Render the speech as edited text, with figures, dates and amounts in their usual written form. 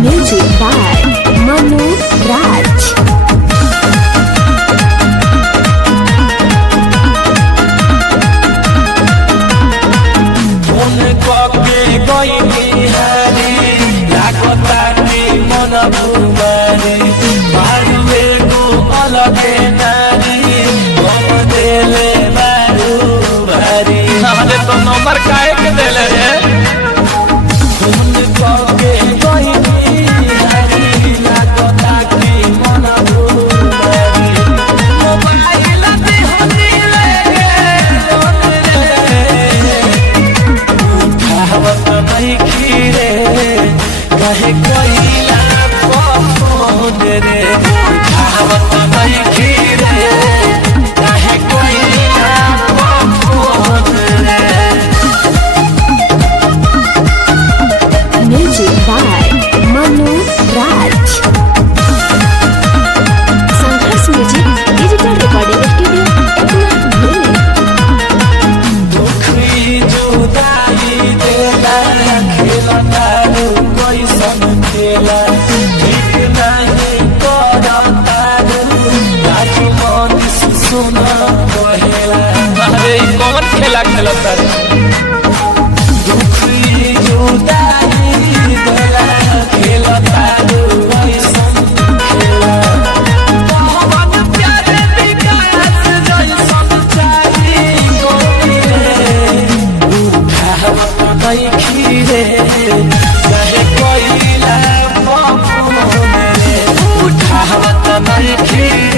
Music by Manu Raj. तो number काहे के देले रे कहे कोइला फोन रे उठावत नहीं खीरे कहे कोइला फोन रे। Music by Manu Raj. Sanghas Music Digital Recording Studio, Ekla दुखी जुदाई देला खेला तारू कोई समझेला ठीक नहीं करता राजू मन सुना कहेला अरे ई कौन खेला खेलता रे दुखी जुदाई देला खेला तारू कोई समझेला मोहब्बत प्यारे विकास जैसन चाहिए उठावत नहीं खीरे कहे कोइला फोन रे उठावत नहीं खीरे।